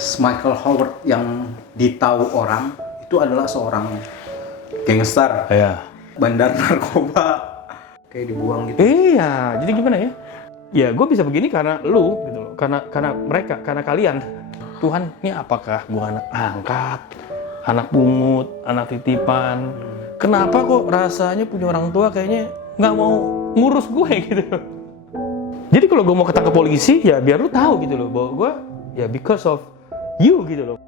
Michael Howard yang ditahu orang itu adalah seorang gangster, Iya. bandar narkoba, kayak dibuang gitu. Iya, jadi gimana ya? Ya gue bisa begini karena lu gitu loh, karena mereka, karena kalian. Tuhan, ini apakah gue anak angkat, anak pungut, anak titipan? Kenapa kok rasanya punya orang tua kayaknya nggak mau ngurus gue gitu? Jadi kalau gue mau ketangkep polisi, ya biar lu tahu gitu loh bahwa gue ya because of you gitu loh.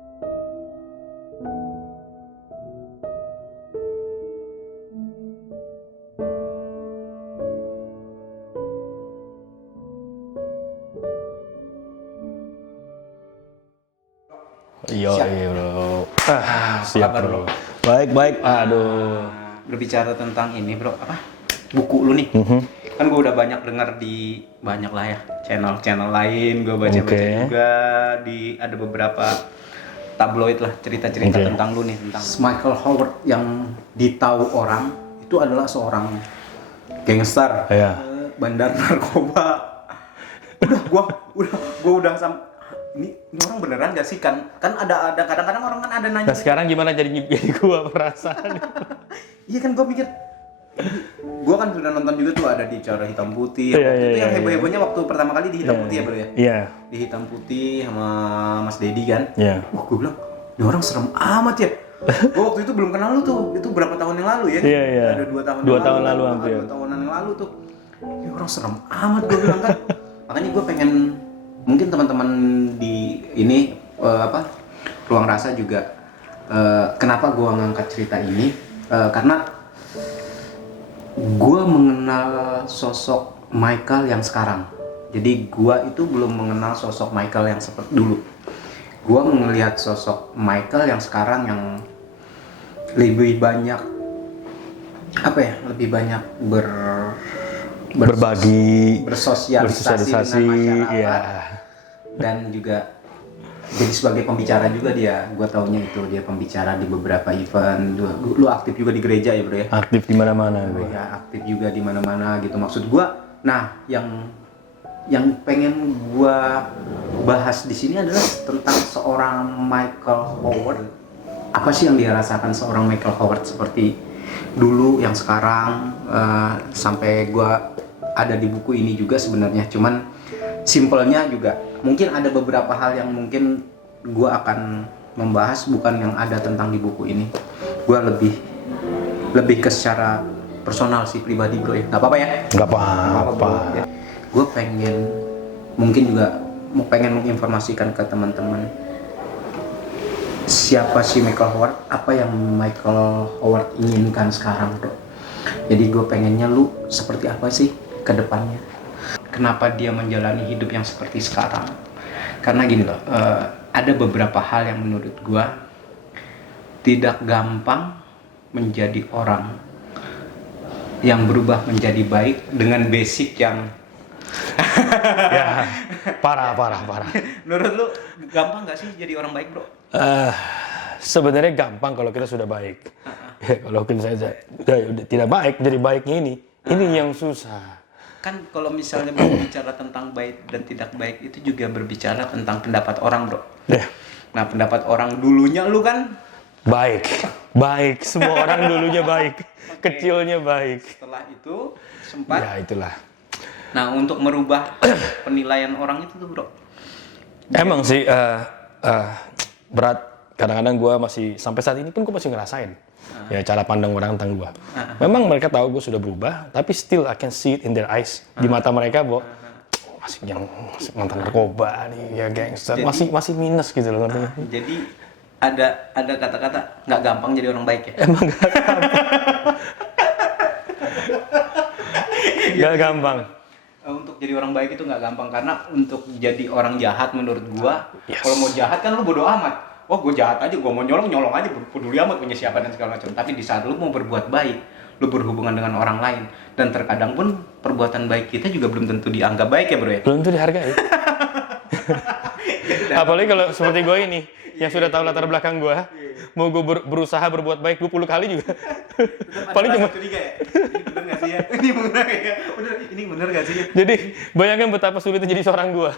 Iya bro. Siap kabar, bro. Baik. Aduh. Berbicara tentang ini bro, apa? Buku lu nih. Kan gue udah banyak dengar di banyak lah ya channel lain, gue baca-baca juga di ada beberapa tabloid lah cerita-cerita tentang lu nih, tentang Michael Howard yang ditahu orang itu adalah seorang gangster, bandar narkoba. Gua udah ini orang beneran gak sih kan ada kadang-kadang orang kan ada nanya. Nah sekarang gimana jadi gua perasaan? Iya kan gue mikir, gue kan sudah nonton juga tuh ada di Cara Hitam Putih. Itu yang heboh-hebohnya waktu pertama kali di Hitam Putih ya bro ya? Iya. Di Hitam Putih sama Mas Dedi kan? Iya. Wah gue bilang, ini orang serem amat ya. Gue waktu itu belum kenal lu tuh, itu berapa tahun yang lalu ya? Iya. Ada 2 tahun lalu hampir. 2 tahunan yang lalu tuh. Ini orang serem amat gue bilang kan. Makanya gue pengen, mungkin teman-teman di ini Ruang Rasa juga, kenapa gue ngangkat cerita ini? Karena gue mengenal sosok Michael yang sekarang. Jadi gue itu belum mengenal sosok Michael yang seperti dulu. Gue melihat sosok Michael yang sekarang yang lebih banyak lebih banyak berbagi, bersosialisasi dengan masyarakat, dan juga jadi sebagai pembicara juga dia. Gue taunya itu dia pembicara di beberapa event. Lu aktif juga di gereja ya bro ya? Aktif di mana-mana gue. Ya aktif juga di mana-mana gitu. Maksud gue, nah yang pengen gue bahas di sini adalah tentang seorang Michael Howard. Apa sih yang dia rasakan seorang Michael Howard seperti dulu, yang sekarang, sampai gue ada di buku ini juga sebenarnya. Cuman simpelnya juga mungkin ada beberapa hal yang mungkin gue akan membahas bukan yang ada tentang di buku ini. Gue lebih ke secara personal sih, pribadi bro ya. Gak apa-apa ya? Gak apa-apa. Gue mungkin juga pengen menginformasikan ke teman-teman siapa sih Michael Howard, apa yang Michael Howard inginkan sekarang bro. Jadi gue pengennya lu seperti apa sih ke depannya, kenapa dia menjalani hidup yang seperti sekarang. Karena gini loh, ada beberapa hal yang menurut gue tidak gampang menjadi orang yang berubah menjadi baik dengan basic yang Ya, parah. Menurut lu gampang gak sih jadi orang baik bro? Sebenarnya gampang kalau kita sudah baik. Ya, kalau kita udah tidak baik, jadi baiknya ini yang susah. Kan kalau misalnya berbicara tentang baik dan tidak baik itu juga berbicara tentang pendapat orang bro. Nah pendapat orang dulunya lu kan baik, semua orang dulunya baik, kecilnya baik. Setelah itu sempat. Ya itulah. Nah untuk merubah penilaian orang itu tuh bro. Emang sih berat. Kadang-kadang gue masih sampai saat ini pun gue masih ngerasain ya cara pandang orang tentang gue. Memang mereka tahu gue sudah berubah, tapi still I can see it in their eyes, di mata mereka bahwa masih yang mantan narkoba nih, ya gangster, masih minus gitu loh. Jadi ada kata-kata nggak gampang jadi orang baik ya? Emang nggak gampang. Untuk jadi orang baik itu nggak gampang, karena untuk jadi orang jahat menurut gua, kalau mau jahat kan lu bodo amat. Oh gue jahat aja, gue mau nyolong aja, peduli amat punya siapa dan segala macam. Tapi di saat lu mau berbuat baik, lu berhubungan dengan orang lain, dan terkadang pun perbuatan baik kita juga belum tentu dianggap baik ya bro ya. Belum tentu dihargai. Apalagi kalau seperti gue ini, yang sudah tahu latar belakang gue, mau gue berusaha berbuat baik 20 kali juga. Paling cuma 1, 3 ya. Ini bener gak sih ya? Ini bener gak sih ya? Jadi bayangkan betapa sulitnya jadi seorang gue.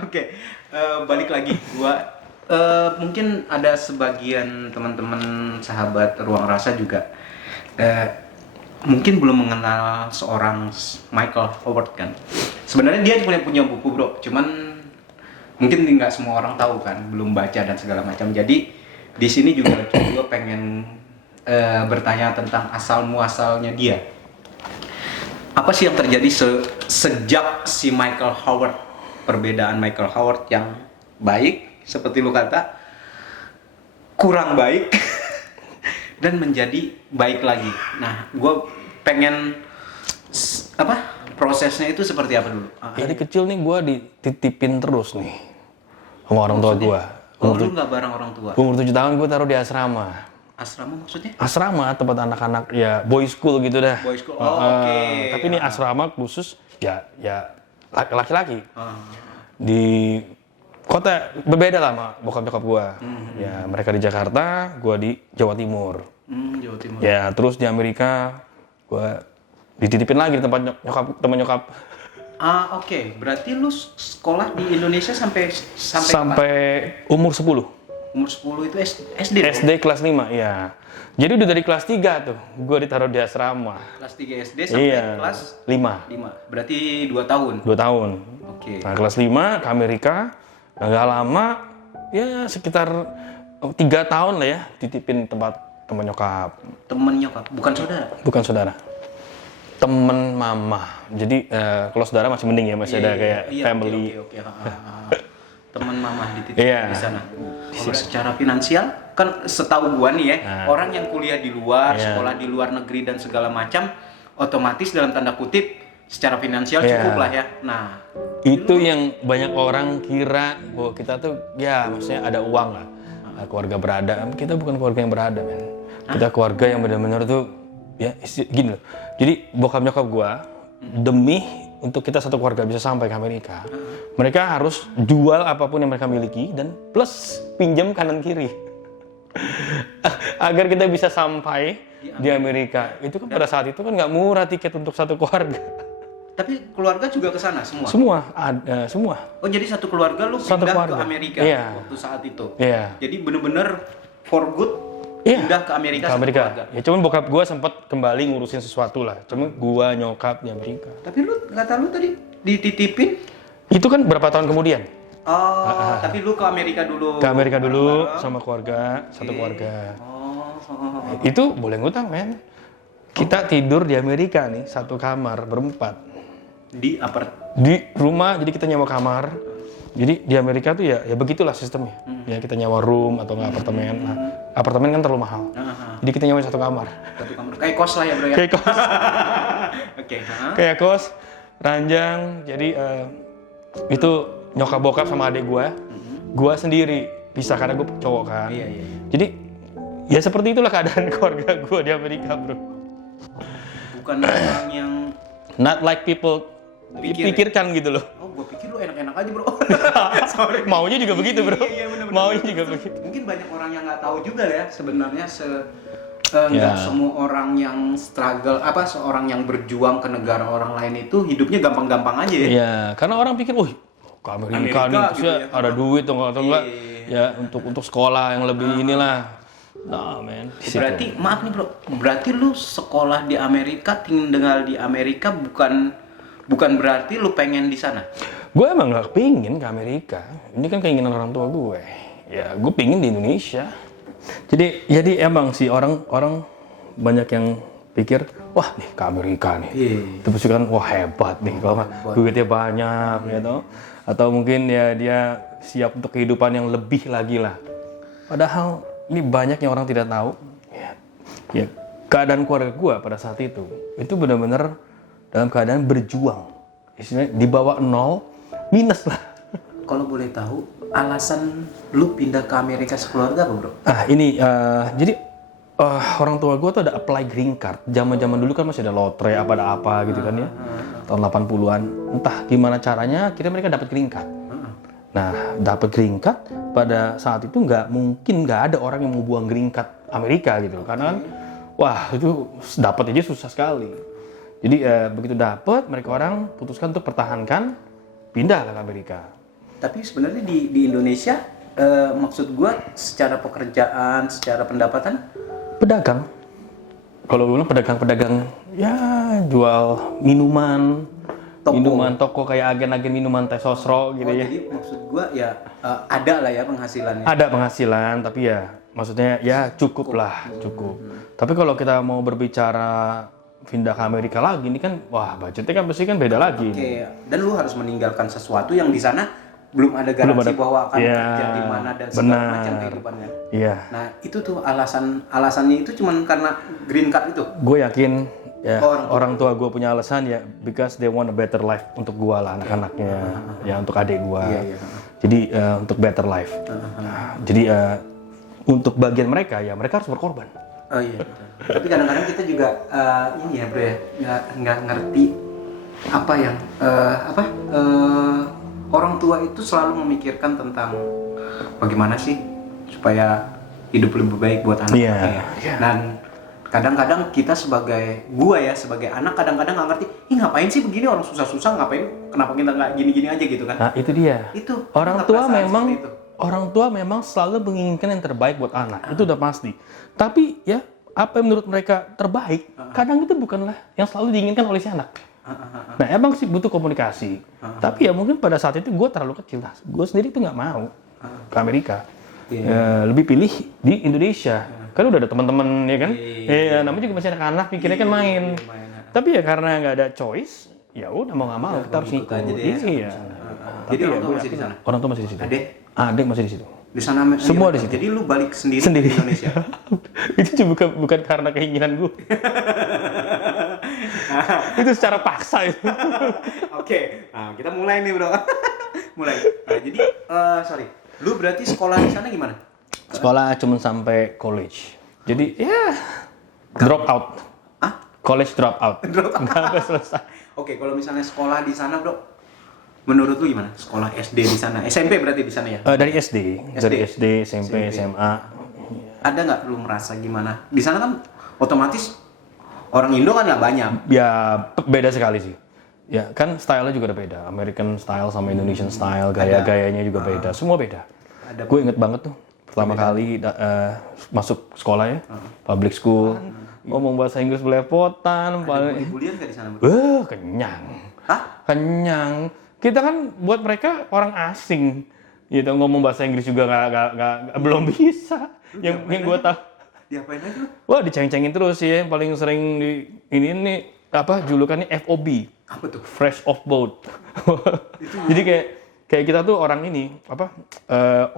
Oke, balik lagi gua mungkin ada sebagian teman-teman sahabat Ruang Rasa juga mungkin belum mengenal seorang Michael Howard kan. Sebenarnya dia punya buku bro, cuman mungkin nggak semua orang tahu kan, belum baca dan segala macam. Jadi di sini juga gue pengen bertanya tentang asal muasalnya dia. Apa sih yang terjadi sejak si Michael Howard, perbedaan Michael Howard yang baik seperti lu kata, kurang baik dan menjadi baik lagi. Nah, gue pengen prosesnya itu seperti apa dulu? Dari kecil nih gue dititipin terus nih sama orang tua gue. Lu nggak bareng orang tua? Umur 7 tahun gue taruh di asrama. Asrama maksudnya? Asrama tempat anak-anak ya boy school gitu dah. Boy school. Oke. Tapi ini asrama khusus ya laki-laki. Di kota berbeda lah sama bokap nyokap gue. Ya mereka di Jakarta, gue di Jawa Timur. Jawa Timur. Ya terus di Amerika gue dititipin lagi di tempat teman nyokap. Oke. Berarti lu sekolah di Indonesia sampai umur 10. Umur 10 itu SD dong? SD kelas 5, ya. Jadi udah dari kelas 3 tuh, gue ditaruh di asrama. Kelas 3 SD sampai kelas 5. Berarti 2 tahun? 2 tahun. Oke. Nah, kelas 5 ke Amerika, nggak lama, ya sekitar 3 tahun lah ya, titipin tempat teman nyokap. Temen nyokap, bukan saudara? Bukan saudara. Temen mama. Jadi kalau saudara masih mending ya, masih ada kayak family. Oke. Teman mama dititipin di sana. Kalau secara finansial kan setahu gua nih ya, orang yang kuliah di luar, sekolah di luar negeri dan segala macam, otomatis dalam tanda kutip secara finansial cukup lah ya. Nah, itu yang banyak orang kira bahwa kita tuh ya maksudnya ada uang lah, keluarga berada. Kita bukan keluarga yang berada, men. Kita keluarga yang benar-benar tuh ya gini loh. Jadi bokap nyokap gua demi untuk kita satu keluarga bisa sampai ke Amerika, mereka harus jual apapun yang mereka miliki dan plus pinjam kanan kiri agar kita bisa sampai di Amerika. Itu kan pada saat itu kan nggak murah tiket untuk satu keluarga. Tapi keluarga juga ke sana semua? Semua. Oh, jadi satu keluarga lu pindah ke Amerika waktu saat itu? Iya. Jadi bener-bener for good pindah ke Amerika? Ke Amerika. Ya cuman bokap gue sempat kembali ngurusin sesuatu lah. Cuman gue nyokap di Amerika. Tapi lu kata lu tadi dititipin? Itu kan berapa tahun kemudian? Oh, tapi lu ke Amerika dulu? Ke Amerika dulu sama keluarga, satu keluarga. Itu boleh ngutang, men. Kita tidur di Amerika nih, satu kamar, berempat. Di rumah, jadi kita nyewa kamar. Jadi di Amerika tuh ya begitulah sistemnya. Ya kita nyewa room atau nggak apartemen. Nah, apartemen kan terlalu mahal. Jadi kita nyewa satu kamar. Satu kamar. Kayak kos lah ya, bro ya. Kayak kos. Oke. Kayak kos, ranjang. Jadi itu nyokap bokap sama adik gua sendiri pisah karena gue cowok kan. Iya. Jadi ya seperti itulah keadaan keluarga gua di Amerika, bro. Bukan orang yang not like people pikirkan gitu loh. Oh, gue pikir lu enak-enak aja, bro. Sorry. Maunya juga begitu, bro. Iya, bener. Maunya juga begitu. Mungkin banyak orang yang nggak tahu juga ya sebenarnya nggak semua orang yang struggle seorang yang berjuang ke negara orang lain itu hidupnya gampang-gampang aja ya. Iya, karena orang pikir, "Wih, ke Amerika nih gitu ya, ada duit atau enggak?" Ya, untuk sekolah yang lebih inilah. Nah, men. Berarti maaf nih, bro. Berarti lu sekolah di Amerika, tinggal di Amerika bukan berarti lu pengen di sana? Gue emang gak pingin ke Amerika. Ini kan keinginan orang tua gue. Ya, gue pingin di Indonesia. Jadi emang sih orang banyak yang pikir, wah nih ke Amerika nih. Itu pasti kan wah hebat nih kalau duitnya banyak gitu. Atau mungkin ya dia siap untuk kehidupan yang lebih lagi lah. Padahal ini banyak yang orang tidak tahu. Ya keadaan keluarga gue pada saat itu benar-benar dalam keadaan berjuang. Istilahnya di bawah 0 minus lah. Kalau boleh tahu, alasan lu pindah ke Amerika sekeluarga apa, bro? Jadi orang tua gue tuh ada apply green card. Zaman-zaman dulu kan masih ada lotre ada apa gitu kan ya. Tahun 80-an. Entah gimana caranya, akhirnya mereka dapat green card. Nah, dapat green card pada saat itu nggak ada orang yang mau buang green card Amerika gitu. Karena kan, wah itu dapat aja susah sekali. Jadi begitu dapat, mereka orang putuskan untuk pertahankan, pindah ke Amerika. tapi sebenarnya di Indonesia maksud gua secara pekerjaan, secara pendapatan Pedagang. Kalau dulu pedagang-pedagang ya jual minuman, toko kayak agen-agen minuman teh sosro gitu ya. Jadi maksud gua ya ada lah ya penghasilannya. Ada penghasilan, tapi ya maksudnya ya cukup lah, cukup. Tapi kalau kita mau berbicara pindah ke Amerika lagi, ini kan wah budgetnya kan pasti kan beda lagi. Oke, dan lu harus meninggalkan sesuatu yang di sana belum ada garansi bahwa akan kerja di mana dan segala macam kehidupannya. Iya. Nah itu tuh alasannya itu cuman karena green card itu. Gue yakin ya orang tua gue punya alasan ya because they want a better life untuk gue lah anak-anaknya, ya untuk adik gue. Iya. Jadi untuk better life. Jadi untuk bagian mereka ya mereka harus berkorban. Oh iya. Betul. Tapi kadang-kadang kita juga ini ya bro ya nggak ngerti apa yang orang tua itu selalu memikirkan tentang bagaimana sih supaya hidup lebih baik buat anaknya. Yeah. Dan kadang-kadang kita sebagai anak kadang-kadang nggak ngerti, ngapain sih begini orang susah-susah ngapain? Kenapa kita nggak gini-gini aja gitu kan? Nah itu dia. Itu orang tua memang selalu menginginkan yang terbaik buat anak. Itu udah pasti. Tapi ya apa yang menurut mereka terbaik, kadang itu bukanlah yang selalu diinginkan oleh si anak. Nah emang sih butuh komunikasi, tapi ya mungkin pada saat itu gue terlalu kecil lah, gue sendiri tuh nggak mau ke Amerika, lebih pilih di Indonesia, kan udah ada teman-teman ya kan, namanya juga masih anak-anak, pikirnya kan main, tapi ya karena nggak ada choice, ya udah mau nggak mau kita harus ikut. Iya. Jadi orang tua masih di sana. Orang tua masih di situ. Adik masih di situ. Di sana semua di situ. Jadi lu balik sendiri. Di Indonesia. Itu bukan karena keinginan gue. Itu secara paksa itu. Oke, nah kita mulai nih bro. Mulai. Nah, jadi sorry, lu berarti sekolah di sana gimana? Sekolah cuma sampai college. Jadi ya drop out. College drop out. Nggak sampai selesai. Oke, kalau misalnya sekolah di sana bro, menurut lu gimana? Sekolah SD di sana, SMP berarti di sana ya? Dari SD, SMP, SMA. Ada nggak lu merasa gimana? Di sana kan otomatis orang Indo kan nggak banyak. Ya beda sekali sih. Ya kan stylenya juga udah beda. American style sama Indonesian style, gaya-gayanya juga beda. Semua beda. Gue inget banget tuh pertama kali masuk sekolah ya, public school, ngomong bahasa Inggris belepotan. Bulian nggak di sana? Kenyang. Hah? Kenyang. Kita kan buat mereka orang asing, gitu ngomong bahasa Inggris juga nggak belum bisa. Yang gue tahu. Diapain aja lu? Wah diceng-cengin terus ya, paling sering ini julukannya FOB. Apa tuh? Fresh off boat. Jadi kayak kita tuh orang ini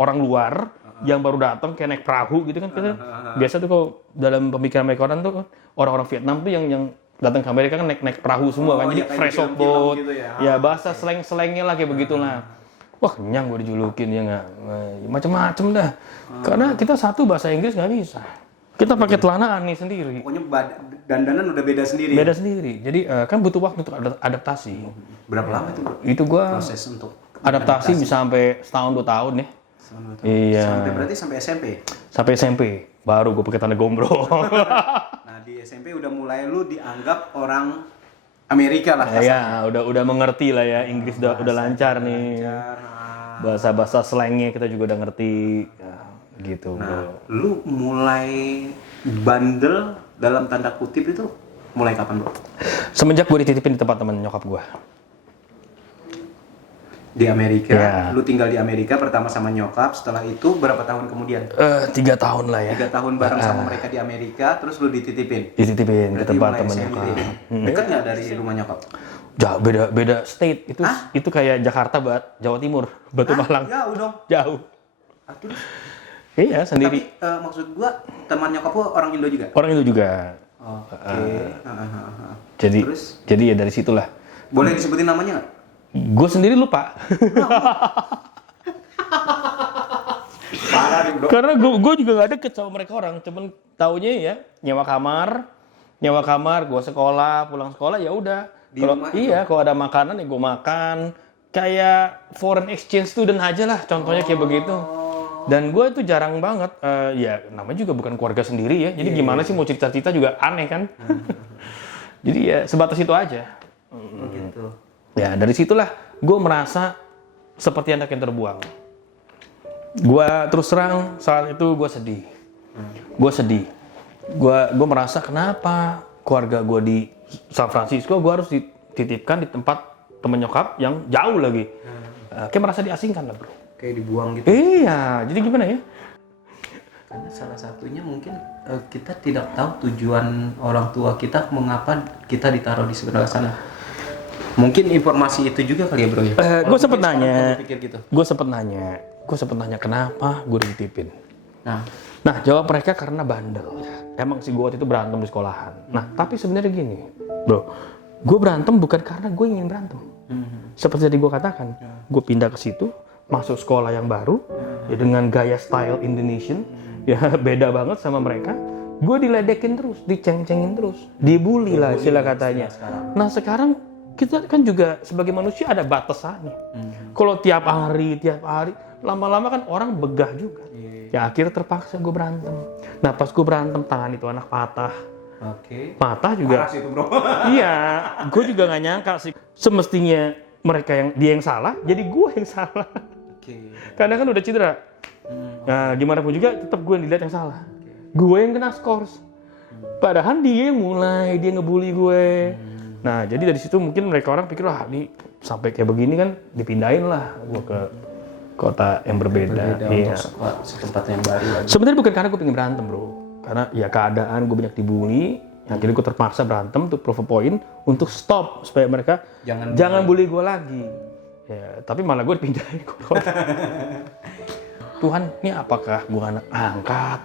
orang luar yang baru datang kayak naik perahu gitu kan. Kita biasa tuh kalau dalam pemikiran mereka orang tuh orang-orang Vietnam tuh yang datang ke Amerika kan naik perahu semua kan. Jadi fresh off boat. Gitu ya bahasa slang-slangnya lah kayak begitulah. Wah kenyang gue dijulukin ya nggak, macem-macem dah. Karena kita satu bahasa Inggris nggak bisa. Kita pakai celana aneh sendiri. Pokoknya dandanan udah beda sendiri. Beda sendiri. Jadi kan butuh waktu untuk adaptasi. Berapa lama itu? Itu gua proses untuk adaptasi bisa sampai setahun 2 tahun ya. Iya. Sampai berarti sampai SMP. Sampai SMP baru gue pakai tanda gombrong. Nah di SMP udah mulai lu dianggap orang Amerika lah. Ya udah mengerti lah ya, Inggris udah lancar nih. Bahasa slangnya kita juga udah ngerti. Gitu. Nah, lu mulai bandel dalam tanda kutip itu mulai kapan bro? Semenjak gue dititipin di tempat teman nyokap gue. Di Amerika, lu tinggal di Amerika pertama sama nyokap, setelah itu berapa tahun kemudian? 3 tahun lah ya. 3 tahun bareng sama mereka di Amerika, terus lu dititipin? Dititipin ke tempat teman nyokap. Dekat nggak dari rumah nyokap? Jauh, beda state. Itu kayak Jakarta, Jawa Timur, Batu Malang. Jauh dong. Jauh. Terus? Iya, sendiri. Tapi maksud gua teman nyokap lu orang Indo juga? Orang Indo juga. Oke. Jadi ya dari situlah. Boleh disebutin namanya nggak? Gue sendiri lupa. Parah nih bro. Karena gue juga gak deket sama mereka orang. Cuman taunya ya nyewa kamar, gue sekolah, pulang sekolah ya udah. Kalau ada makanan ya gue makan. Kayak foreign exchange student aja lah, contohnya kayak begitu. Dan gue itu jarang banget, ya namanya juga bukan keluarga sendiri ya. Jadi gimana sih mau cerita-cerita juga aneh kan. Jadi ya sebatas itu aja. Gitu. Ya dari situlah gue merasa seperti anak yang terbuang. Gua terus terang saat itu gue sedih. Gue sedih. Gue merasa kenapa keluarga gue di San Francisco gue harus dititipkan di tempat temen nyokap yang jauh lagi. Kayak merasa diasingkan lah bro. Kayak dibuang gitu. Iya, jadi gimana ya? Karena salah satunya mungkin kita tidak tahu tujuan orang tua kita mengapa kita ditaruh di sebelah sana. Mungkin informasi itu juga kali ya bro ya. Gue sempet nanya. Gitu. Gue sempet nanya kenapa gue dititipin. Nah, Jawab mereka karena bandel. Emang si gue waktu itu berantem di sekolahan. Nah, tapi sebenarnya gini, bro, gue berantem bukan karena gue ingin berantem. Seperti tadi gue katakan, gue pindah ke situ, masuk sekolah yang baru, ya dengan gaya style Indonesian, ya beda banget sama mereka. Gue diledekin terus, diceng-cengin terus, dibully lah istilah katanya. Nah sekarang kita kan juga sebagai manusia ada batasannya. Kalau tiap hari, lama-lama kan orang begah juga. Ya akhirnya terpaksa gue berantem. Nah pas gue berantem tangan itu anak patah. Patah juga. Parah sih itu bro. Iya, gue juga nggak nyangka sih. Semestinya dia yang salah, jadi gue yang salah. Karena kan udah cedera. Nah gimana pun juga tetap gue yang dilihat yang salah. Gue yang kena skors. Padahal dia yang mulai, dia ngebully gue. Nah jadi dari situ mungkin mereka orang pikir lah ini sampai kayak begini kan dipindahin lah gue ke kota yang berbeda iya. Untuk tempat yang baru lagi. Sebenarnya bukan karena gue pengen berantem bro, karena ya keadaan gue banyak dibully, akhirnya gue terpaksa berantem untuk prove a point untuk stop supaya mereka jangan bully gue lagi. Ya, tapi malah gue dipindahin ke kota. Tuhan, ini apakah gue anak angkat,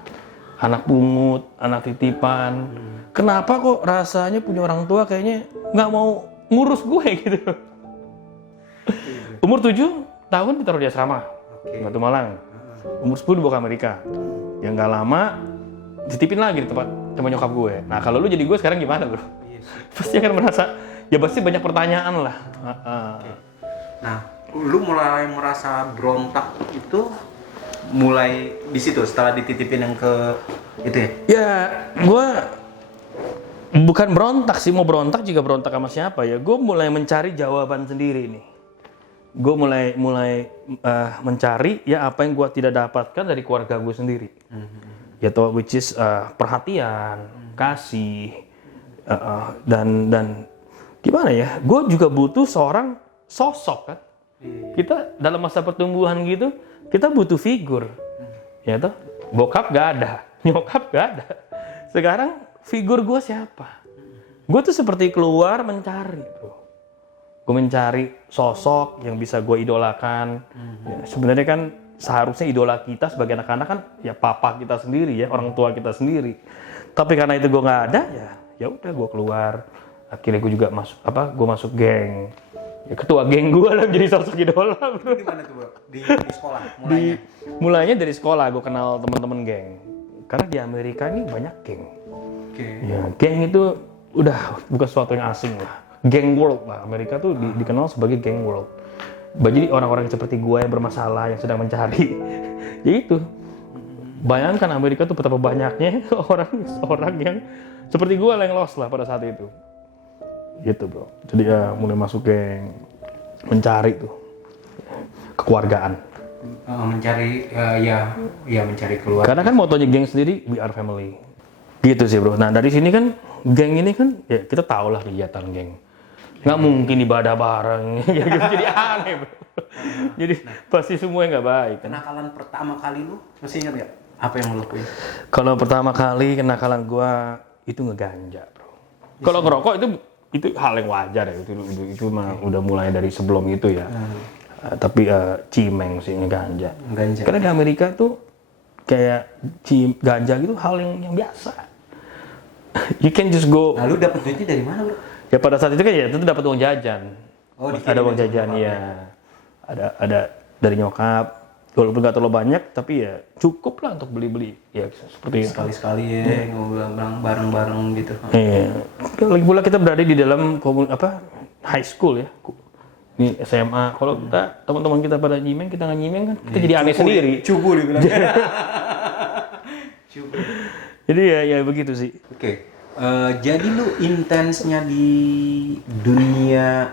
anak pungut, anak titipan? Kenapa kok rasanya punya orang tua kayaknya nggak mau ngurus gue gitu? Umur 7 tahun ditaruh di asrama, Batu Malang. Umur 10 dibawa ke Amerika. Ya nggak lama, dititipin lagi di tempat teman nyokap gue. Nah kalau lu jadi gue sekarang gimana bro? Pasti akan merasa, ya pasti banyak pertanyaan lah. Nah, lu mulai merasa berontak itu mulai di situ setelah dititipin yang ke itu ya? Ya, gue bukan berontak sih, mau berontak juga berontak sama siapa ya. Gue mulai mencari jawaban sendiri nih. Gue mulai mencari ya apa yang gue tidak dapatkan dari keluarga gue sendiri, yaitu which is perhatian, kasih, dan gimana ya? Gue juga butuh seorang sosok kan. Kita dalam masa pertumbuhan gitu, kita butuh figur, ya toh. Bokap gak ada, nyokap gak ada. Sekarang figur gue siapa? Gue tuh seperti keluar mencari, bro. Gue mencari sosok yang bisa gue idolakan. Ya, sebenarnya kan seharusnya idola kita sebagai anak-anak kan ya papa kita sendiri ya, orang tua kita sendiri. Tapi karena itu gue nggak ada ya udah gue keluar. Akhirnya gue juga gue masuk geng. Ya, ketua geng gue lah jadi sosok idola. Bro. Gimana tuh bro? Di sekolah mulainya? Mulainya dari sekolah gue kenal teman-teman geng. Karena di Amerika ini banyak geng. Ya, geng itu udah bukan sesuatu yang asing lah. Gang world lah, Amerika tuh dikenal sebagai gang world. Jadi orang-orang seperti gue yang bermasalah, yang sedang mencari, ya itu. Bayangkan Amerika tuh betapa banyaknya orang yang seperti gue yang lost lah pada saat itu. Gitu bro. Jadi ya mulai masuk geng, mencari tuh kekeluargaan. Mencari mencari keluarga. Karena kan motonya geng sendiri, we are family. Gitu sih bro. Nah dari sini kan geng ini kan ya kita tahu lah kegiatan geng. Nggak mungkin ibadah bareng, gitu jadi aneh bro. Jadi pasti semuanya nggak baik. Kenakalan pertama kali lu masih ingat nggak? Apa yang lu lakuin? Kalau pertama kali kenakalan gua itu ngeganja bro. Kalau ngerokok itu hal yang wajar ya, itu mah udah mulai dari sebelum itu ya. Tapi cimeng sih ngeganja. Karena di Amerika tuh kayak ganja gitu hal yang biasa. You can just go. Nah, lu dapet duitnya dari mana bro? Ya pada saat itu kan ya tentu dapat uang jajan. Ada uang jajan ya. Ada dari nyokap. Walaupun nggak terlalu banyak, tapi ya cukup lah untuk beli-beli. Ya seperti sekali-sekali ya ngobrol bareng-bareng gitu. Iya. Lagi pula kita berada di dalam high school ya. Ini SMA. Kalau kita teman-teman kita pada nyimeng, kita nggak nyimeng kan, kita jadi aneh sendiri. Cubu dibilang. Cubu. Jadi ya begitu sih. Oke. Jadi lu intensnya di dunia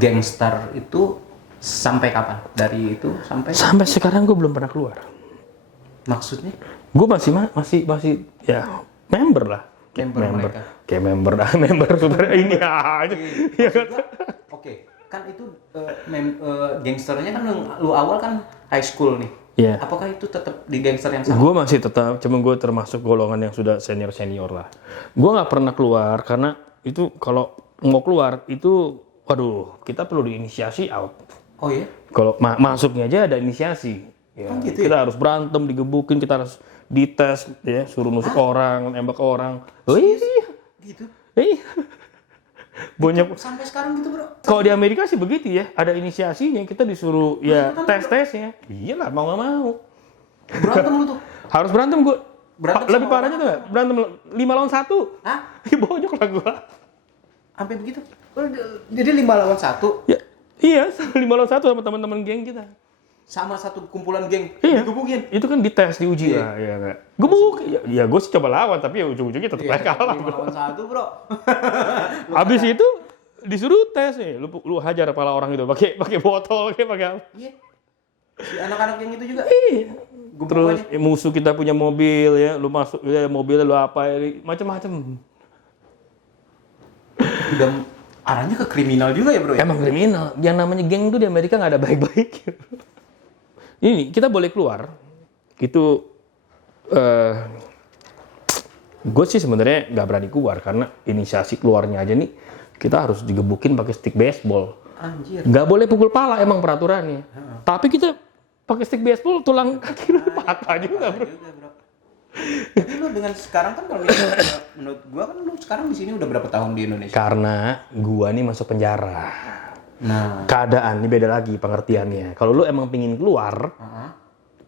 gangster itu Sampai kapan? Dari itu sampai? Sampai sekarang gue belum pernah keluar. Maksudnya? Gue masih ya member lah. Member mereka. Kayak member dah, member saudara ini aja. Iya kan? Oke, kan itu gangsternya kan lu awal kan high school nih. Iya. Apakah itu tetap di gangster yang sama? Gue masih tetap, cuma gue termasuk golongan yang sudah senior lah. Gue nggak pernah keluar karena itu kalau mau keluar itu, waduh, kita perlu diinisiasi out. Oh iya? Kalau masuknya aja ada inisiasi. Ya, Oh, gitu kita harus berantem, digebukin, kita harus dites, ya, suruh nusuk orang, nembak orang. Oh iya, Gitu. iya. Banyak. Sampai sekarang gitu, Bro. Kalau di Amerika sih begitu ya, ada inisiasinya, kita disuruh ya tes-tesnya. Iyalah, mau nggak mau. Berantem lu tuh. Harus berantem gue. Berantem Lebih sama parahnya tuh nggak? Berantem 5 lawan 1. Hah? Bonyok lah gue. Sampai begitu? Jadi 5 lawan 1 Ya, iya, 5 lawan 1 sama teman-teman geng kita. sama satu kumpulan geng Iya. digebukin. Itu kan dites, diuji Iya. lah, ya nggak? Gebuk. Ya gue sih coba lawan, tapi ya ujung-ujungnya tetap aja kalah. 5 lawan 1, Bro. Abis itu disuruh tes nih, lu hajar kepala orang itu pakai botol, pakai apa? Iya. Si anak-anak yang itu juga. Iya. Gebuk Terus aja. musuh kita punya mobil ya, lu masuk ya mobilnya lu apa macam-macam. Udah arahnya ke kriminal juga ya, Bro ya? Emang kriminal. Yang namanya geng tuh di Amerika nggak ada baik-baik. Ini kita boleh keluar. Itu gue sih sebenarnya nggak berani keluar karena inisiasi keluarnya aja nih kita harus digebukin pakai stick baseball. Anjir. Nggak boleh pukul pala emang peraturannya. Tapi kita pakai stick baseball tulang kaki lu patah juga, Bro. Juga, Bro. Tapi lu dengan sekarang kan kalau menurut gua kan lu sekarang di sini udah berapa tahun di Indonesia? Karena gua nih masuk penjara. Nah, Keadaan ini beda lagi pengertiannya. Kalau lu emang pingin keluar,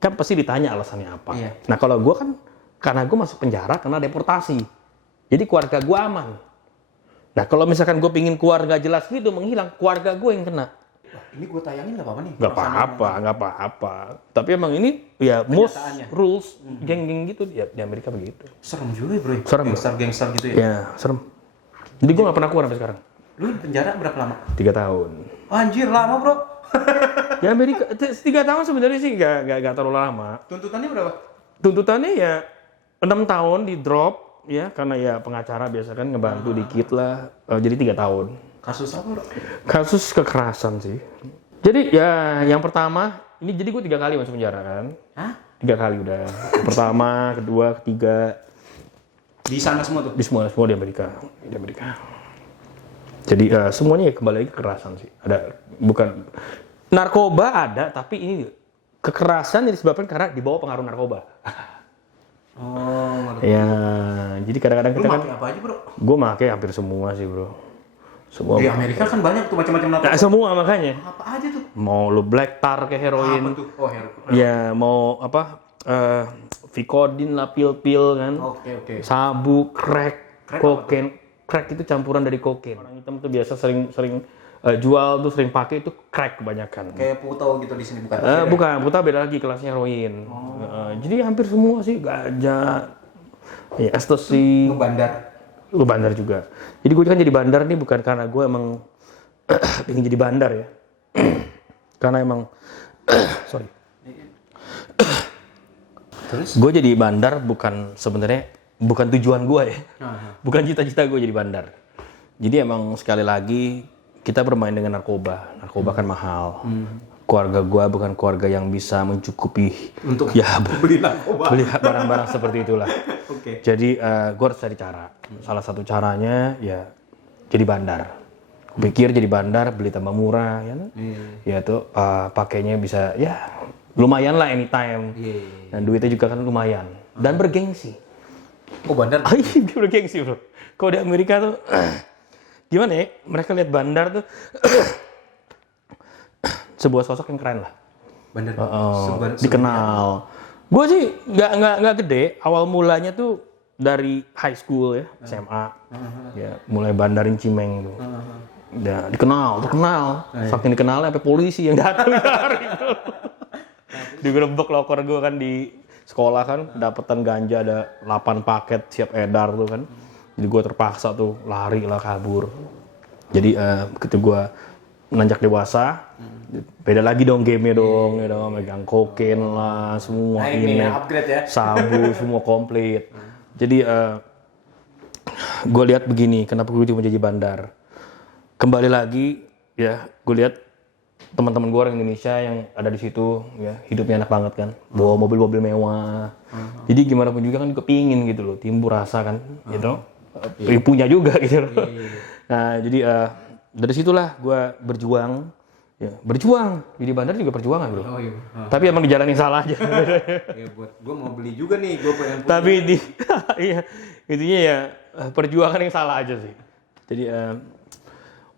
kan pasti ditanya alasannya apa. Iya. Nah kalau gue kan, karena gue masuk penjara karena deportasi. Jadi keluarga gue aman. Nah kalau misalkan gue pingin keluar gak jelas gitu, menghilang, keluarga gue yang kena. wah, ini gua tayangin nggak apa-apa nih? Gak apa-apa. Tapi emang ini ya most Kenyataannya. rules, geng-geng gitu ya, di Amerika begitu. Serem juga ya, Bro. Serem, Bro. Gangster gitu ya. Ya serem. Jadi gue gak pernah keluar sampai sekarang. Lu di penjara berapa lama? 3 tahun. Anjir, lama, Bro. Di Amerika 3 tahun sebenarnya sih gak terlalu lama. Tuntutannya berapa? Tuntutannya ya 6 tahun di drop ya karena ya pengacara biasa kan ngebantu dikit lah. Jadi 3 tahun. Kasus apa, Bro? Kasus kekerasan sih. Jadi ya yang pertama ini jadi gue 3 kali masuk penjara kan. Hah? 3 kali udah. Pertama, kedua, ketiga Di sana semua tuh? di semua di Amerika. Di Amerika. Jadi semuanya ya kembali lagi kekerasan sih. Ada bukan narkoba ada tapi ini kekerasan yang disebabkan karena dibawa pengaruh narkoba. Oh, Ya, jadi kadang-kadang lu kita kan pakai apa aja, Bro? gue make hampir semua sih, Bro. Semua. Di Amerika kan banyak tuh macam-macam narkoba. Nah, semua makanya. Apa aja tuh? Mau lu black tar kayak heroin. Apa tuh? Oh, heroin. Ya, mau apa? Vicodin lah, pil-pil kan. Oke. Sabu, crack, Crack kokain. Crack itu campuran dari kokain. Orang hitam tuh biasa sering jual tuh sering pakai itu crack kebanyakan. Kayak Puto gitu di sini bukan? Bukan, Puta beda lagi kelasnya heroin. Jadi hampir semua sih ganja, ya ecstasy. Lu bandar. Lu bandar juga. Jadi gue kan jadi bandar nih bukan karena gue emang pengen jadi bandar ya. Karena emang sorry. Terus? Gue jadi bandar bukan sebenarnya bukan tujuan gue ya. Bukan cita-cita gue jadi bandar. Jadi emang sekali lagi kita bermain dengan narkoba. Narkoba kan mahal. Keluarga gue bukan keluarga yang bisa mencukupi Untuk ya beli narkoba. beli barang-barang seperti itulah. Oke. Jadi gue harus cari cara. Salah satu caranya ya jadi bandar. Pikir jadi bandar beli tambah murah ya. Ya tuh pakainya bisa ya lumayan lah anytime. Dan duitnya juga kan lumayan dan bergengsi. Oh, bandar. Iya bergengsi, Bro. Kalau di Amerika tuh gimana ya? Mereka lihat bandar tuh sebuah sosok yang keren lah. Bandar. Dikenal. Gue sih nggak gede. Awal mulanya tuh dari high school ya, SMA. Ya, mulai bandarin Cimeng tuh. Ya, terkenal. Saking dikenalnya sampai polisi yang datang dari itu. Digerebek loker gue kan di sekolah kan, dapetan ganja ada 8 paket siap edar tuh kan. Jadi gue terpaksa tuh lari lah kabur. Jadi ketika gue nanjak dewasa, beda lagi dong game-nya dong, ya dong, megang kokain lah, semua Nah, ini, ini upgrade ya. sabu, semua komplit. Jadi gue lihat begini, kenapa gue cuma jadi bandar. Kembali lagi, ya, gue lihat teman-teman gue orang Indonesia yang ada di situ, ya, hidupnya enak banget kan, bawa mobil-mobil mewah. Jadi gimana pun juga kan gue pingin gitu loh, timbul rasa kan, gitu, punya juga gitu loh. Nah, jadi dari situlah gue berjuang, ya, berjuang. Jadi bandar juga perjuangan bro. Oh iya. Tapi emang di jalan yang salah aja. Ya buat gue mau beli juga nih, gue pengen punya. Tapi di, iya, intinya ya perjuangan yang salah aja sih. Jadi,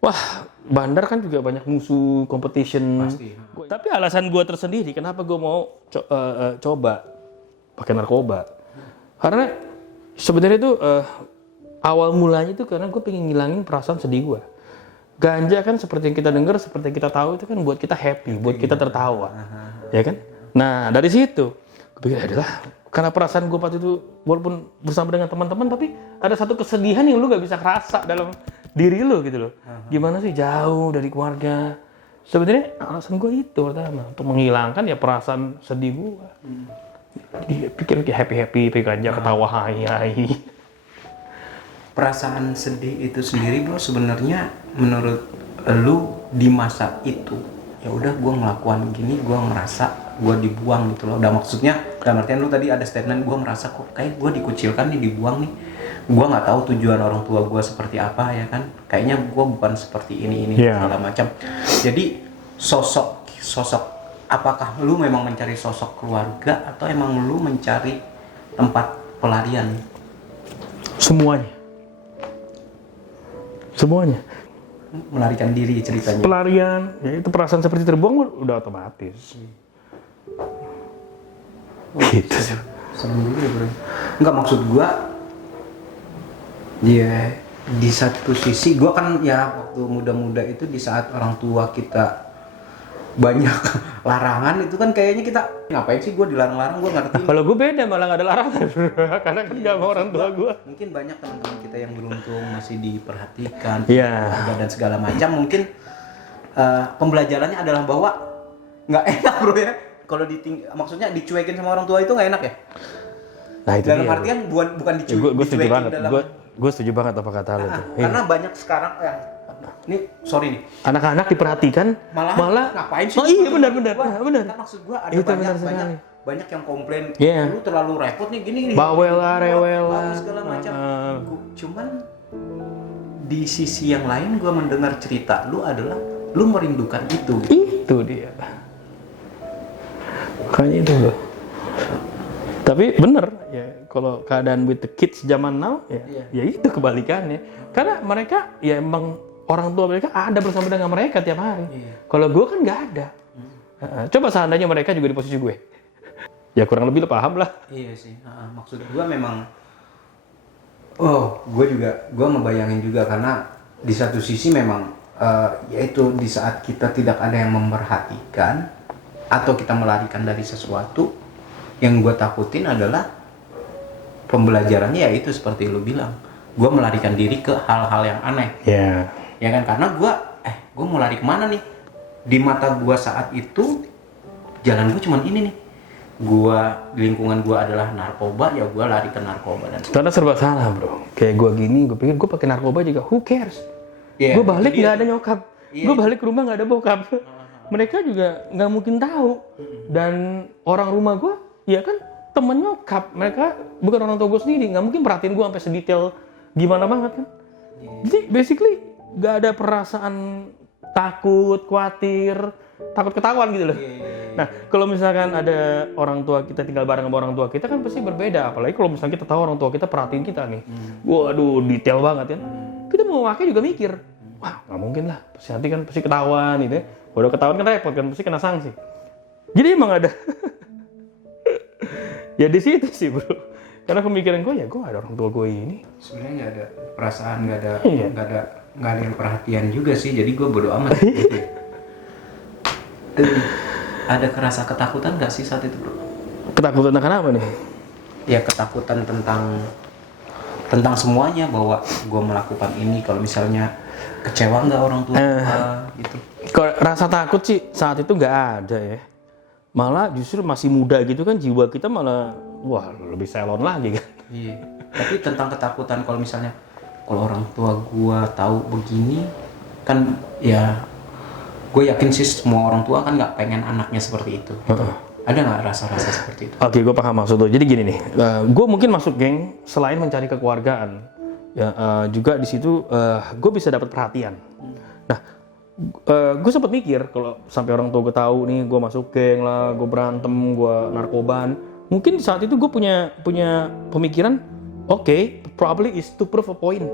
wah, bandar kan juga banyak musuh, competition. Pasti. Tapi alasan gue tersendiri, kenapa gue mau coba pakai narkoba? Karena sebenarnya itu awal mulanya itu karena gue pengen ngilangin perasaan sedih gue. Ganja kan seperti yang kita dengar, seperti yang kita tahu itu kan buat kita happy, buat kita tertawa, ya kan? Nah dari situ, gue pikir adalah karena perasaan gue waktu itu walaupun bersama dengan teman-teman, tapi ada satu kesedihan yang lu gak bisa kerasa dalam diri lu gitu loh. Gimana sih jauh dari keluarga? Sebenarnya alasan gue itu pertama untuk menghilangkan ya perasaan sedih gue. Jadi pikir happy, pikir ganja, ketawa, hai. Perasaan sedih itu sendiri bro, sebenarnya menurut lu di masa itu ya udah gue ngelakuin gini, gue ngerasa gue dibuang gitu loh. Udah maksudnya dalam artian lu tadi ada statement gue merasa kok kayak gue dikucilkan nih, dibuang nih. Gue nggak tahu tujuan orang tua gue seperti apa ya kan. Kayaknya gue bukan seperti ini segala macam. Jadi sosok apakah lu memang mencari sosok keluarga atau emang lu mencari tempat pelarian? Semuanya. Melarikan diri ceritanya. Pelarian, ya itu perasaan seperti terbuang udah otomatis. Gitu sih. Serem juga ya bro. Enggak, maksud gua ya di satu sisi gua kan ya waktu muda-muda itu di saat orang tua kita banyak larangan itu kan kayaknya kita ngapain sih gua dilarang-larang, gua ngerti. Kalau gue beda malah nggak ada larangan karena kan nggak mau orang tua gue. Mungkin banyak teman-teman kita yang beruntung masih diperhatikan, Iya. dan segala macam. Mungkin pembelajarannya adalah bahwa nggak enak bro ya. Kalau maksudnya dicuekin sama orang tua itu nggak enak ya. Nah itu dalam dia. artian bukan Gue setuju dicuekin banget. dalam. Gue setuju banget apa kata lo tuh. Karena banyak sekarang yang ini sorry nih. Anak-anak diperhatikan malah ngapain sih? Oh iya benar. Kan maksud gua ada Itu benar banyak yang komplain, Iya. lu terlalu repot nih gini. Bawel lah, rewel lah. Segala macam. Cuman di sisi yang lain gua mendengar cerita lu adalah lu merindukan itu. Itu dia. Makanya itu loh. Tapi bener ya, kalau keadaan with the kids zaman now ya itu kebalikannya. Karena mereka ya emang orang tua mereka ada bersama dengan mereka tiap hari. Kalau gue kan nggak ada. Coba seandainya mereka juga di posisi gue. Ya kurang lebih lo paham lah. Iya sih. Maksud gue memang gue ngebayangin juga karena di satu sisi memang yaitu di saat kita tidak ada yang memperhatikan atau kita melarikan dari sesuatu, yang gue takutin adalah pembelajarannya yaitu seperti lu bilang, gue melarikan diri ke hal-hal yang aneh. Ya kan, karena gue mau lari kemana nih? Di mata gue saat itu jalan gue cuma ini nih. Di lingkungan gue adalah narkoba, ya gue lari ke narkoba. Dan karena serba salah bro. Kayak gue gini, gue pikir gue pakai narkoba juga, who cares? Gue balik nggak ada nyokap, gue balik ke rumah nggak ada bokap. Mereka juga nggak mungkin tahu. Dan orang rumah gue, ya kan temen nyokap, mereka bukan orang tua gue sendiri, nggak mungkin perhatiin gue sampai sedetail gimana banget kan. Jadi basically nggak ada perasaan takut, khawatir, takut ketahuan gitu loh. Nah kalau misalkan ada orang tua kita tinggal bareng sama orang tua kita kan pasti berbeda. Apalagi kalau misalnya kita tahu orang tua kita perhatiin kita nih, waduh detail banget kan. Kita mau pakai juga mikir, wah nggak mungkin lah, nanti kan pasti ketahuan gitu ya. Udah ketahuan kan repot kan, pasti kena sanksi. Jadi emang ada. Ya di situ sih bro. Karena pemikiran gue ya gue ada orang tua gue ini. Sebenarnya nggak ada perasaan, nggak ada yang perhatian juga sih. Jadi gue bodo amat. Gitu. Ada kerasa ketakutan nggak sih saat itu bro? Ketakutan akan apa nih? Ya ketakutan tentang semuanya, bahwa gue melakukan ini kalau misalnya kecewa nggak orang tua gitu? Kalau rasa takut sih saat itu nggak ada ya. Malah justru masih muda gitu kan, jiwa kita malah wah lebih selon lagi kan. Iya. Tapi tentang ketakutan kalau misalnya kalau orang tua gua tahu begini kan, ya gue yakin sih semua orang tua kan nggak pengen anaknya seperti itu. Gitu. Ada nggak rasa-rasa seperti itu? Oke, gue paham maksud lo. Jadi gini nih, gue mungkin masuk geng selain mencari kekeluargaan, ya juga di situ gue bisa dapat perhatian. Nah, gue sempat mikir kalau sampai orang tua gue tahu nih gue masuk geng lah, gue berantem, gue narkoban, mungkin di saat itu gue punya pemikiran, oke, probably is to prove a point,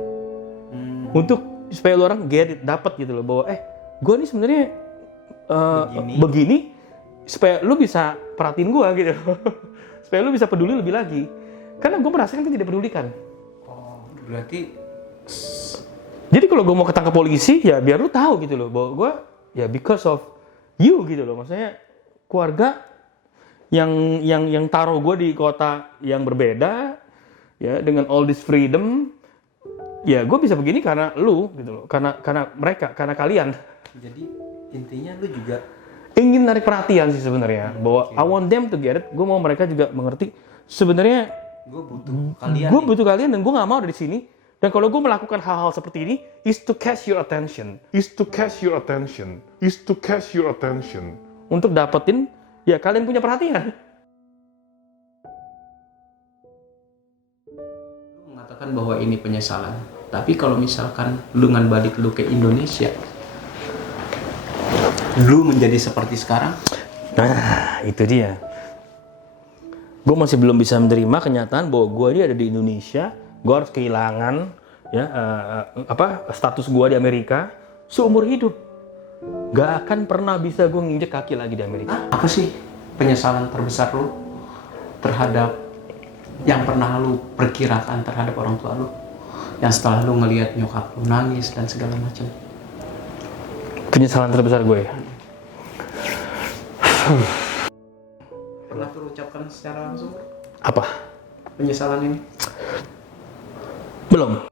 untuk supaya lo orang get it, dapat gitu loh bahwa gue nih sebenarnya begini supaya lu bisa perhatiin gue gitu. Supaya lu bisa peduli lebih lagi. Karena gue merasakan itu tidak pedulikan. Oh, berarti Jadi kalau gue mau ketangkap polisi, ya biar lu tahu gitu loh bahwa gue ya because of you gitu loh. Maksudnya keluarga yang taruh gue di kota yang berbeda, ya dengan all this freedom, ya gue bisa begini karena lu gitu loh. Karena mereka, karena kalian. jadi intinya lu juga Ingin narik perhatian sih sebenarnya, bahwa I want them to get it. Gue mau mereka juga mengerti sebenarnya gue butuh kalian. gue butuh kalian dan gue nggak mau dari sini. Dan kalau gue melakukan hal-hal seperti ini, is to catch your attention, untuk dapetin ya kalian punya perhatian. Lu mengatakan bahwa ini penyesalan, tapi kalau misalkan lu dengan balik lu ke Indonesia, lu menjadi seperti sekarang, Nah, itu dia. Gue masih belum bisa menerima kenyataan bahwa gue ini ada di Indonesia, gue harus kehilangan ya status gue di Amerika seumur hidup. Gak akan pernah bisa gue nginjek kaki lagi di Amerika. apa sih penyesalan terbesar lu terhadap yang pernah lu perkirakan terhadap orang tua lu, yang setelah lu ngelihat nyokap lu nangis dan segala macam? Penyesalan terbesar gue. Pernah terucapkan secara langsung Apa? penyesalan ini? Belum.